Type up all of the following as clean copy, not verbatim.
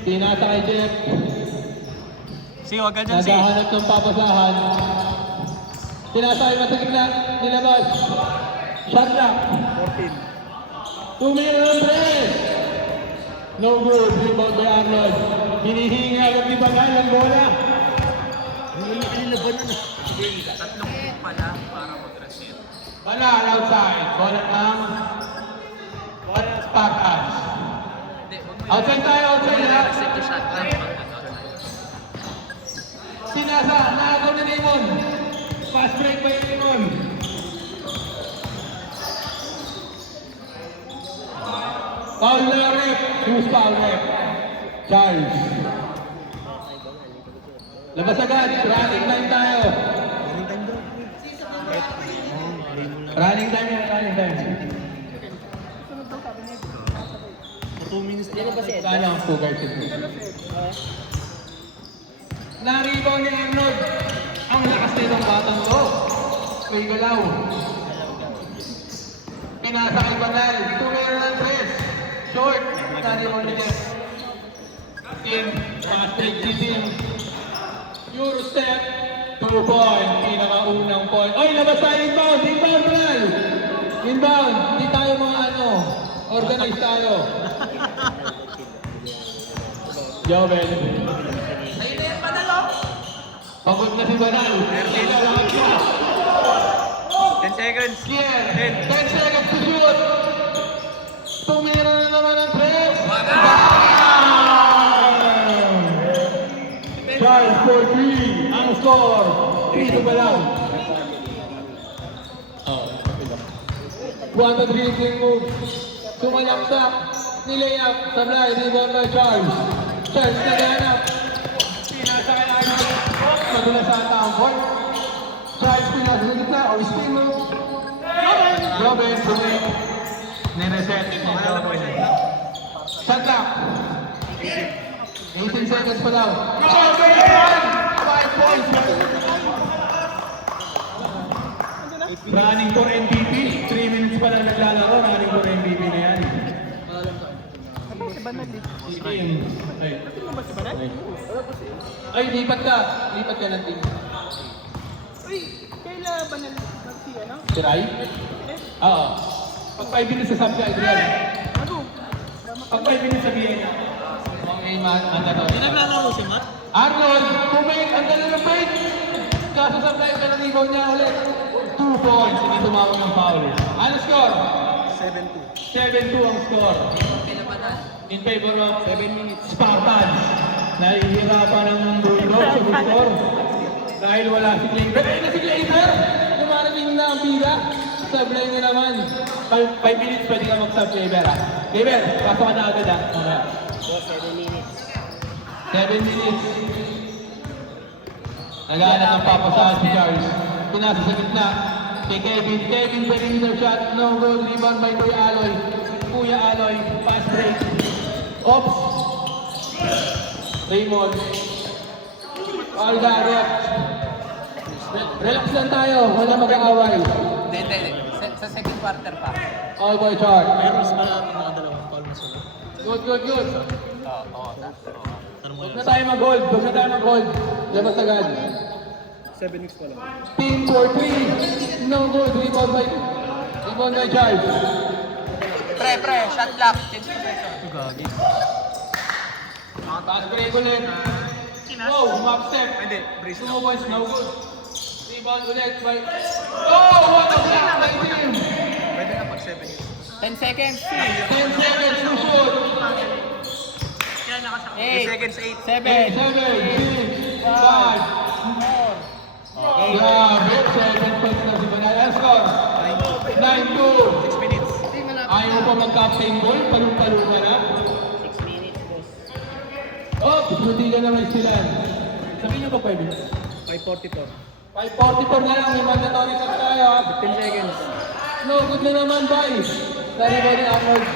Tinasa kay Jeff. Huwag ka dyan, Naghahanap ng papasahan. Tinasa kay Masagina. Nilabas. Shot lock. 14. 2 minutes ng press. No good. Rebound by Arnold. Hinihinga agad ni Bagay ang bola. Nilaban na. Tatlong hit pala para mag-reset. Wala, outside. Bola ng Spartans. Outside tayo, outside na. Reset yung shot lang. Sinasa, nakagaw ni Limon. Fast break by Limon. Foul na rep. Who's foul rep? Charles. Labas agad. Running time tayo. Running time yan, running time. 2 minutes. Kaya ang sugar ito. Na-rebound ni Arnold. Ang lakas na itong batang to. May galaw. Pinasa kay Banal. 2 meron ng press. Short. Na-rebound ni Jeff. Team. Fast break si team. Euro step. 2 point. Pinakaunang point. Oy, labas tayo inbound. Inbound, Banal. Inbound. Hindi tayo mga organize tayo. Jovel. Pagod na si Banal. Kailangan siya. 10 seconds. Kier. 10 seconds to shoot. Tumira na naman ang press. Charles for 3. Ang score. 3 to Banal. Buwan na dribbling move. Sumalaksak. Nilayap. Sablay. Rebound by Charles. Charles naghanap. Pinasa kay Arnold. Magulas sa taong board. Charles pinasa sa gitna. O spin move. Robin. Bumit. Nireset. Shot lock. 18 seconds pa daw. Charles by 5 points. Running for MVP. 3 minutes pa lang naglalaro. Running for MVP na yan. Ay, lipat ka. Lipat ka ng team. Uy, kaila Banal si ano? Si Rai? Oo. Pag 5 minutes sa sub ka, Adrian. Ano? Pag 5 minutes sabihin niya. Okay, man. Ano? Hindi naglalaro si Matt? Arnold, pumake. Ang galing ng fake. Kaso sa play, pero rebound niya ulit. 2 points. Hindi tumawag ng foul. Ano score? 7-2. 7-2 ang score. In favor of 7 minutes. Spartans. Nahihirapan ng Bulldogs sa score. Dahil wala si Claver. Ayun na si Claver! Lumarating na ang pila. Sablay na naman. 5 minutes pwede ka mag-sub Claver ha. Claver, pasok ka na agad ha. Okay. 7 minutes. 7 minutes. Naghahanap ng papasahan si Charles. Pinasa sa gitna. Kay Kevin. Kevin perimeter shot. No goal. Rebound by Kuya Aloy. Kuya Aloy. Fast break. Ops. Raymond. All direct. Relax lang tayo. Wala mag-aaway. Hindi. Sa second quarter pa. All boy chart. Meron sa nakadalawang foul na sila. Good, good, good. Oo. Huwag na tayo mag-hold. Huwag na tayo mag-hold. Labas agad. 7 minutes pa lang. Team for 3. No good. Rebound by Charles. Pre, shot lock. 10 seconds. Gagi. Pass break ulit. Wow, map step. Hindi, brace 2 points, no good. Rebound ulit by... Oh, what a block by team. Pwede na pag 7 minutes. 10 seconds. 10 seconds to shoot. 8 seconds, 7 7, 6, 5. Grabe, 7 points na si Banal. Score. 9-2. 6 minutes. Ayaw mo pa mag-captain ball? Palong-palong ka na? 6 minutes, boss. Oh, hindi ka naman sila. Sabihin niyo ba 5 minutes? 5:44. 5:44 na lang, may mandatory shot tayo. 15 seconds. No, good na naman, boys. Sorry ba ni Arnold?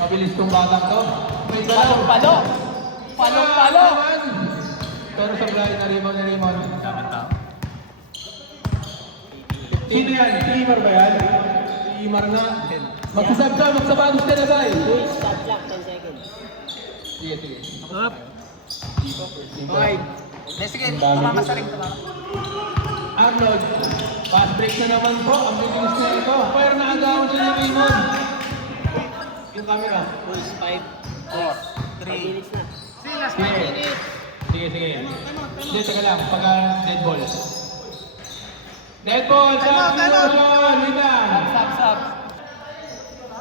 Mabilis tong batang to. Wait na lang. Palong-palo. Pero sa Brian na Raymond. Sino yan? Timar ba yan? Timar na. Magsasab ka, magsabados ka na, boy. Uy, stop clock, 10 seconds. Sige, sige. Up. Simple. Okay. Sige, tumama sa ring, tumama. Arnold, fast break na naman po. Ang bibilis na ito. Pero naagawin siya ni Raymond. Yung camera. Bulls 5, 4 minutes na. Sige. Sige, sige. Hindi, teka lang. Pagka dead ball. Dead ball sa Illusion. Wait lang. Stop.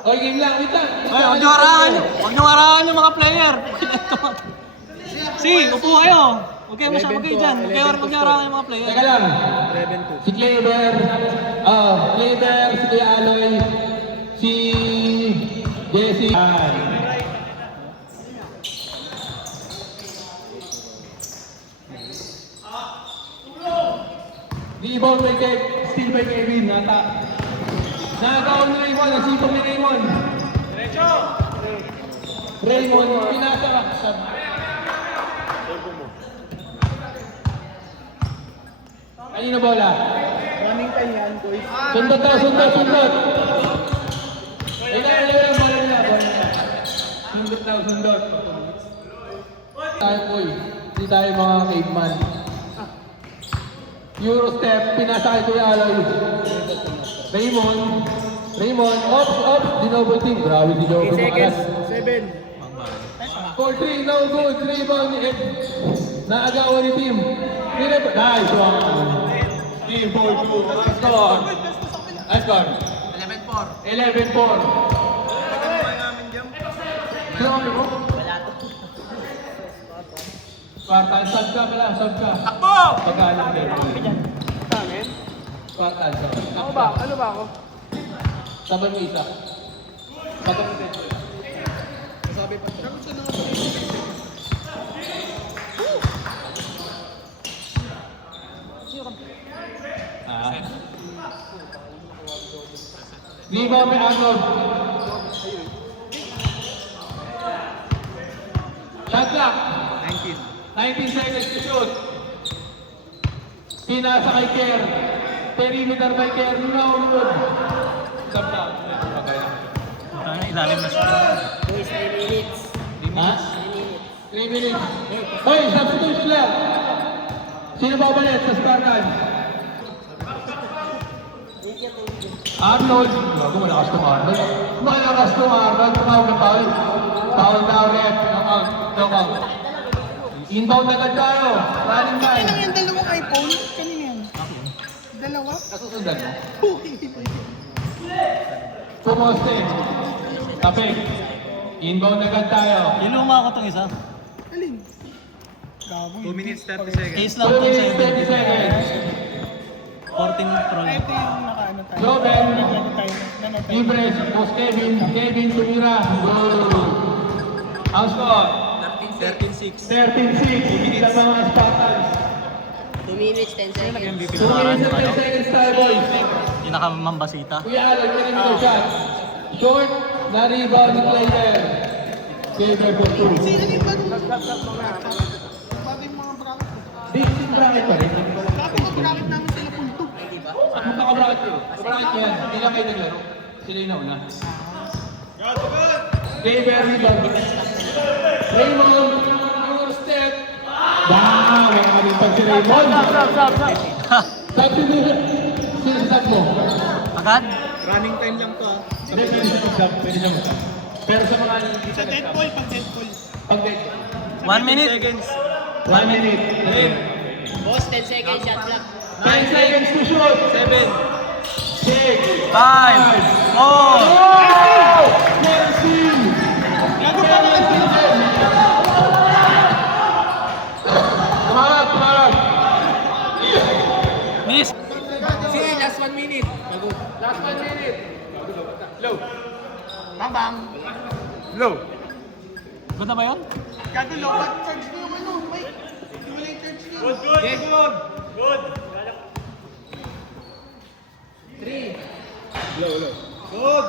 Oy, game lang. Wait lang. Ay, huwag niyo harahan. Huwag niyo harahan yung mga player. Si, upo kayo. Huwag kayo dyan. Huwag niyo harahan yung mga player. Teka lang. 11-2. Si Kleber. Kleber, si Kuya Aloy. Si Jesse. Rebound by Kev, steal by Kevin, nata. Nagaw ni Raymond, nasipag ni Raymond. Raymond, pinasa. Kanina bola. Running time yan, boys. Sundot. Ayun na, bola nila. Sundot. Tayo po hindi tayo mga caveman. Eurostep, pinasa kay Kuya Aloy. Raymond, ops, dinoble team. Grabe si Joe. 8 seconds. 7. 4-3, no good. Rebound ni Ed. Naagawan ni team. Nice one. Team 4-2. Nice score. 11-4. 11-4. Grabe mo. Wala to. Spartan, sub ka. Takbo! Pag-alam din. Sa amin? Spartan, sub. Ako ba? Ano ba ako? Sabay mo isa. Sabay mo din. Sabi pa. Rebound may Arnold. Shot clock. 19. 19 seconds to shoot. Pinasa kay Kerr. Perimeter by Kerr. No good. Stop na. Ilalim na siya. Boys 3 minutes. Ha? 3 minutes. 3 minutes. Hoy, substitution lang. Sino babalit sa Spartan? Arnold. Bago malakas tong Arnold. Tumawag ng foul. Foul na ref. Knockout. Inbound agad tayo. Running time. Ano yung dalawang iPhone? Kanina yan? Dalawa? Nasusundan mo? Pumoste. Tapik. Inbound agad tayo. Iluma ko itong isa. Alin? 2 minutes 30 seconds. Case 2 minutes, 30 seconds. 14 pro. Ito yung nakaano tayo. Joven. Nag-ano tayo. Nanay tayo. Libres. Post Kevin tumira. Goal. Ang score? 13-6. 13-6. Sa mga Spartans. 2 minutes, 10 seconds. MVP 2 minutes and 10 seconds tayo, boys. Yung nakamambasita. Kuya Aloy, perimeter shot. Short na rebound ni Clayder. Clayder for 2. Sino yung bago? Bago yung mga bracket. Dixon bracket pa rin. Dati mga bracket namin sila punto. Ang maka-bracket yun. Bracket yan. Hindi lang kayo naglaro. Sila yung nauna. Clayder rebound. Raymond, your step. May kaming pag si Raymond. Substitution. Sino sa sub mo? Agad? Running time lang to ah. Hindi, pwede siya mag-sub. Pwede siya mag-sub. Pero sa mga hindi siya Dead nag-sub. ball, pag dead ball. Pag dead. 1 minute. 1 minute. Boss, 10 seconds, shot clock. 9 seconds to shoot. 7. 6. 5. 4. Tumarag. Miss. Sige, last 1 minute. Last 1 minute. Low. Bang bang. Low. Ganda ba yun? Gago, lobat. Charge mo yung ano, Mike. Wala yung charge niya. Okay, good. Good!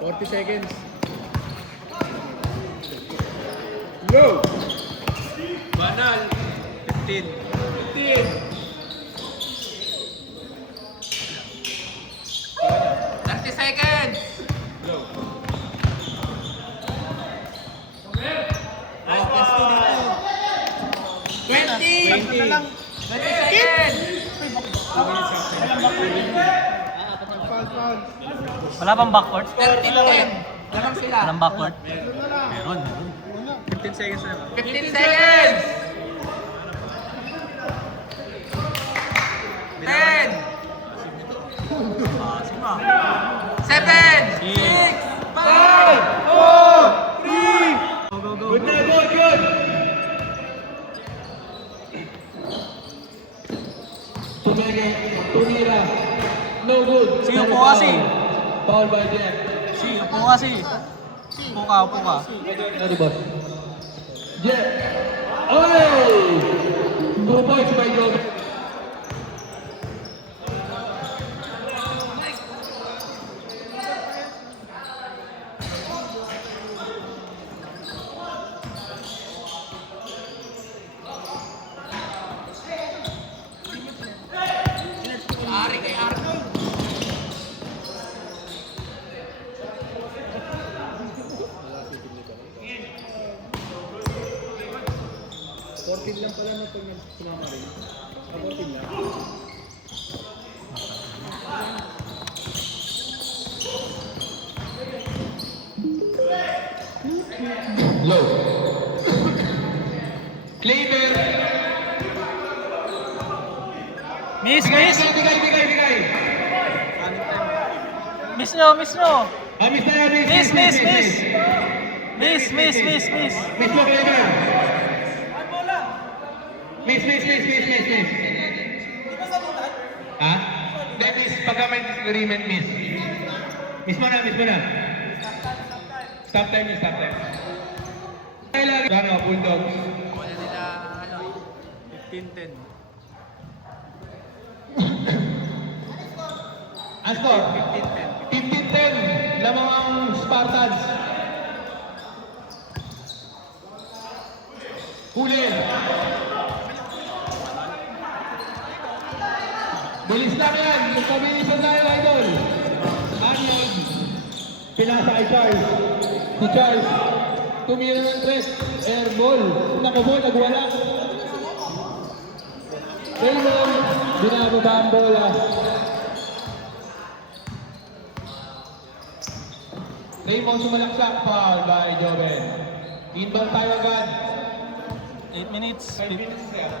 40 seconds. Go! Banal. 15. 15. 30 seconds. Sakto na lang. 20 seconds. Foul, foul. Wala bang backcourt? 13-10. Lamang sila. Walang backcourt? Doon na lang. Meron. 15 seconds na lang. 15 seconds. 10. 7. 6. 5. Good na, good! Tumira. No good. Sige, upo ka, si. Foul by Jeff. Si, upo ka si. Upo ka, upo ka. Ano ba? Jeff. Oy! 2 points by Joe. Ari kay Arnold. Lang pala nung pag sumama rin. 14 lang. Low. Cleaver. Miss, Bigay, miss! bigay. Miss nyo, miss nyo! Miss na yan, Miss, miss, miss! Miss, miss, miss, miss! Miss mo, Cleaver. Miss. Ha? Hindi, miss. Pagka may disagreement, miss. Miss mo na. Stop time. Ano, Bulldogs. Wala nila ano. 15-10. Ang score? 15-10. 15-10. Lamang ang Spartans. Huli. Bilis lang yan. Magpabilisan tayo, idol. Arnold. Pinasa kay Charles. Si Charles. Tumira ng 3. Airball. Nakaball. Nagwala. Raymond. Binababa ang bola. Raymond sumalaksak. Foul by Joven. Inbound tayo agad. 8 minutes. 5 minutes yan.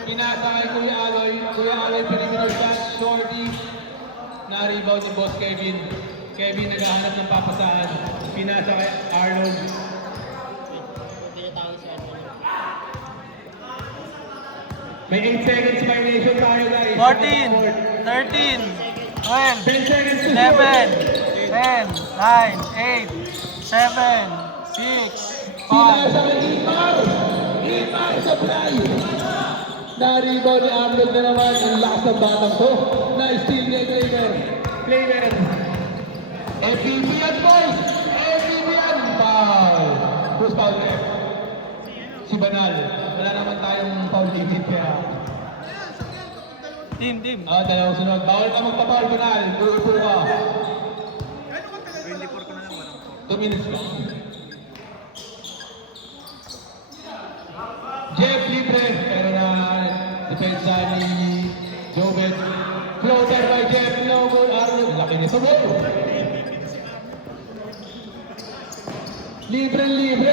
Pinasa kay Kuya Aloy. Kuya Aloy perimeter shot. Shorty. Na-rebound ni Boss Kevin. Kevin naghahanap ng papasahan. Pinasa kay Arnold. May 8 seconds violation tayo guys. 14, 13, 12, 10 seconds to 11, 10, 9, 8, 7, 6, 5. Pinasa kay Imar. Imar sa fly. Na-rebound ni Arnold na naman. Ang lakas ng batang to. Na-steal niya Claymer. Claymer. FPB yan boys. FPB yan. Foul. Who's foul ref? Si Banal. Wala naman tayong foul limit kaya. Team. Dalawang sunod. Bawal ka magpa-foul, Banal. Uupo ka. 24 ko na lang, walang 2 minutes lang. Jeff libre, pero na depensa ni Jovet. Floater by Jeff, no goal, Arnold. Laki niya sa goal. Libre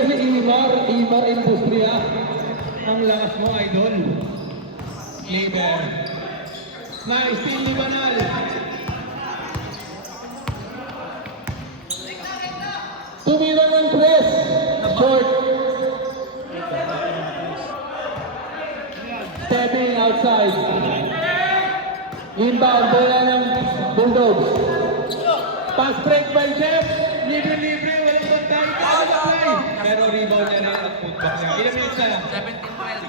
si Imar Industria. Ang lakas mo, idol. Libre. Nice, steal ni Banal. Tumira ng press. Short. Stepping outside. Inbound, bola ng Bulldogs. Pass break by Jeff. Libre, walang bantay. Pero rebound niya rin at putback niya. Ilang minutes na lang? 17-12.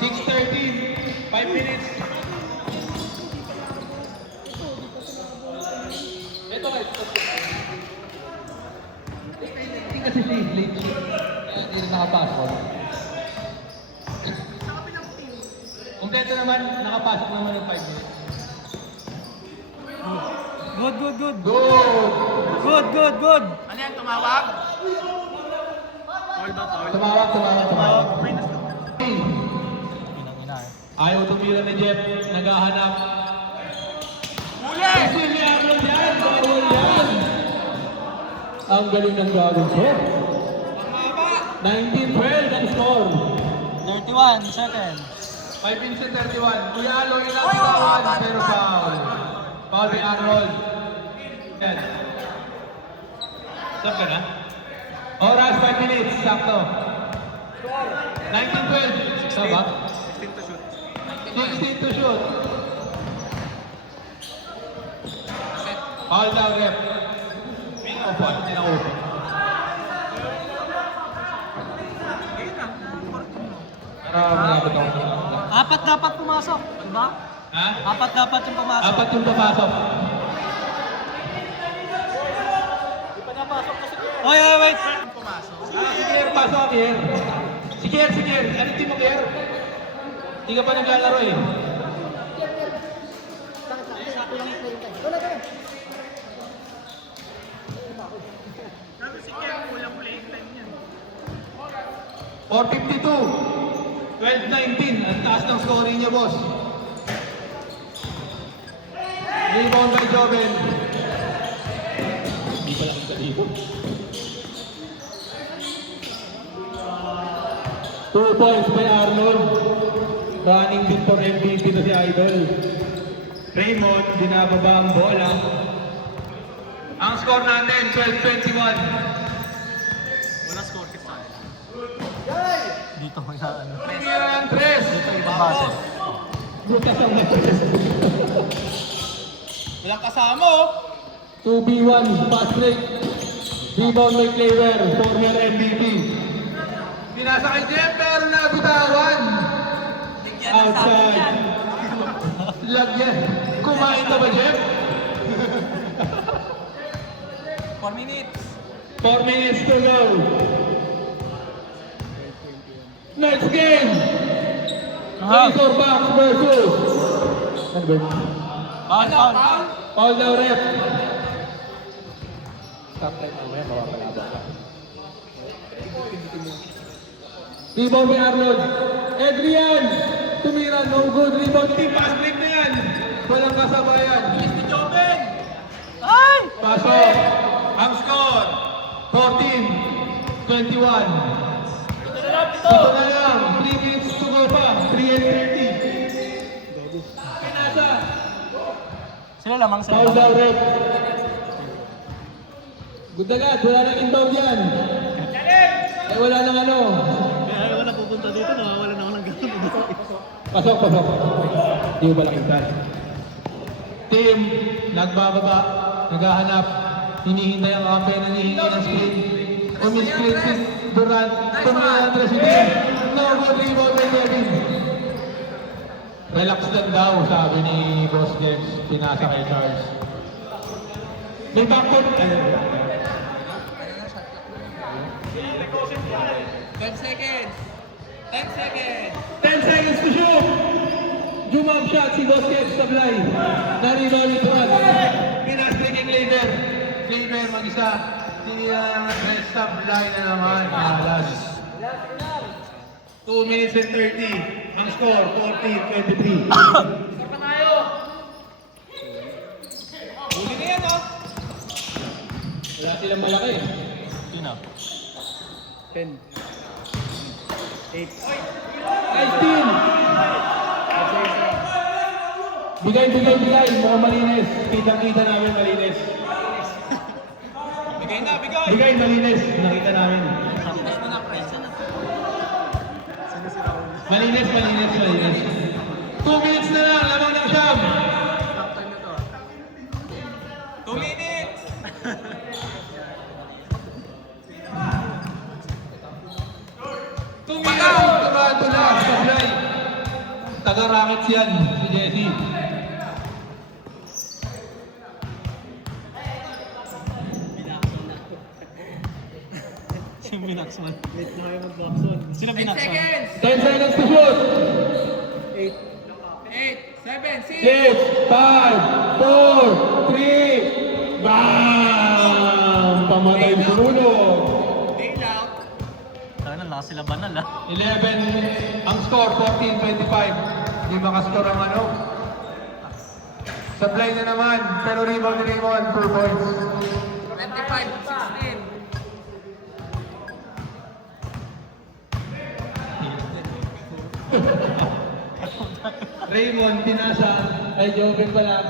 6-13. 5 minutes. Ito hindi kasi late shift. Hindi rin nakapasok. Kompleto naman, nakapasok naman ng 5 minutes. Good. Good! Good, good, good. Ano yan, tumawag? Tumawag. Ayaw tumira ni Jeff. Naghahanap. Huli! Kasi ni Arnold yan. Bawal yan. Ang galing ng gagawin ko. 19-12 ang score. 31 seconds. 5 Vincent 31. Kuya Aloy lang tawan, pero foul. Foul ni Arnold. Yan. Stop ka na? Oras 5 minutes. Sakto. 19-12. Stop ba? 16 to shoot. Foul daw, rep. Opo, ano din ako? Malapit ako. Apat dapat pumasok, di ba? Ha? Apat dapat yung pumasok. Apat yung papasok. Oy, oy, wait. Si Kier, pasok, Kier. Si Kier. Ano team mo, Kier? Hindi ka pa naglalaro eh. Wala ka. 452. 12-19. Ang taas ng scoring niya, boss. Rebound by Joven. Hindi pa lang sa libo. 2 points by Arnold. Running din for MVP na si Idol. Raymond, dinababa ang bola. Ang score natin, 12-21. Wala score sa akin. Dito ko na ano. Tumira ng 3. Dito ibabase. Butas ang matres. Walang kasama oh. 2v1, pass break. Rebound by Claver, former MVP. Pinasa kay Jeff, pero nabitawan. Outside. Lagyan. Kumain ka ba, Jeff? 4 minutes. 4 minutes to go. Next game. Razorbacks versus. Ano ba? Foul, foul. Paul daw rep. Stop time mamaya, mapapalabak ka. Rebound ni Arnold. Adrian! Tumira, no good. Rebound team, pass break na yan. Walang kasabayan. Ay! Pasok. Ang score, 14-21. Ito na lang, 3 minutes to go pa. 3 and 30. Pinasa. Sila lamang sila. Paul daw rep. Good agad, wala nang inbound yan. Eh, wala nang ano. Kaya ayaw na pupunta dito, nawawala na ako ng gano'n. Pasok. Hindi mo ba nakita? Team, nagbababa, naghahanap, hinihintay ang kampe, nangihingi ng screen. Umi-screen si Durant, tumila ng president. No good rebound by Kevin. Relax lang daw, sabi ni Boss James, pinasa kay Charles. May backcourt. 10 seconds. 10 seconds. 10 seconds to shoot! Jump shot si Boss James sablay. Naribaw ni Durant. Pinasbreak ang Claver. Claver mag-isa. Sablay na naman. Alas. 2 minutes and 30. Ang score, 40-23. Huli na yan oh. Wala silang malaki. Sino? 10. 8. Nice team! Bigay. Mga malinis. Kitang-kita namin malinis. Bigay na, bigay. Bigay malinis. Nakita namin. Practice mo na, press. Malinis. 2 minutes na lang. Lamang ng siyam. 2 minutes. Tumado na. Sablay. Taga-rackets yan. Si Jesse. Sino binaksman? Wait na kayo mag-boxon. Sino 10 binaksman? seconds. 10 seconds to shoot. 8, 7, 6. 6, 5, 4, 3, bang! Namamatay sunod. Sana lang sila banal ah. 11, ang score, 14-25. Hindi makascore ang ano. Supply na naman, pero rebound ni Raymond, 2 points. 25-16. Raymond, tinasa, ay Joven pala.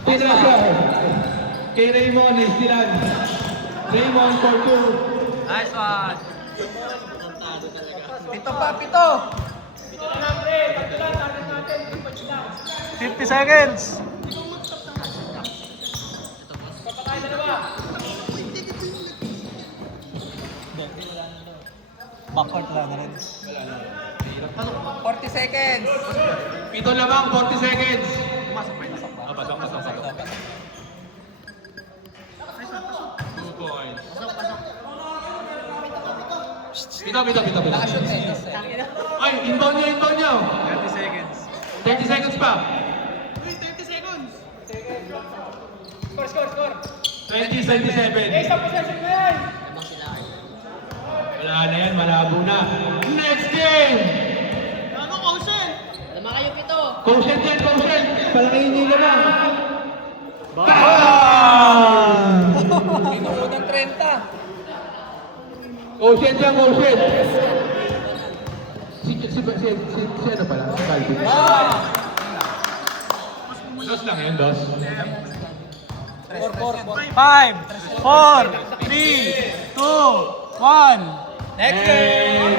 Tinasa. Kay Raymond, istilan. Raymond for 2. Nice one. Pito pa, pito. 50 seconds. Backward lang na rin. 40 seconds. Pito lamang, 40 seconds. Pasok. 2 points. Pito. Nakashoot eh. Ay, inbound nyo. 30 seconds. 30 seconds pa. 20-27. Wala na yan, malabo na. Next game! Ano, Ocean? Quotient yan, quotient! Palakayin nyo naman. Pinuunang 30. Quotient yan, quotient! Si ano pala? Si Calvin. Dos lang yun, dos. 5, 4, 3, 2, 1. Next game.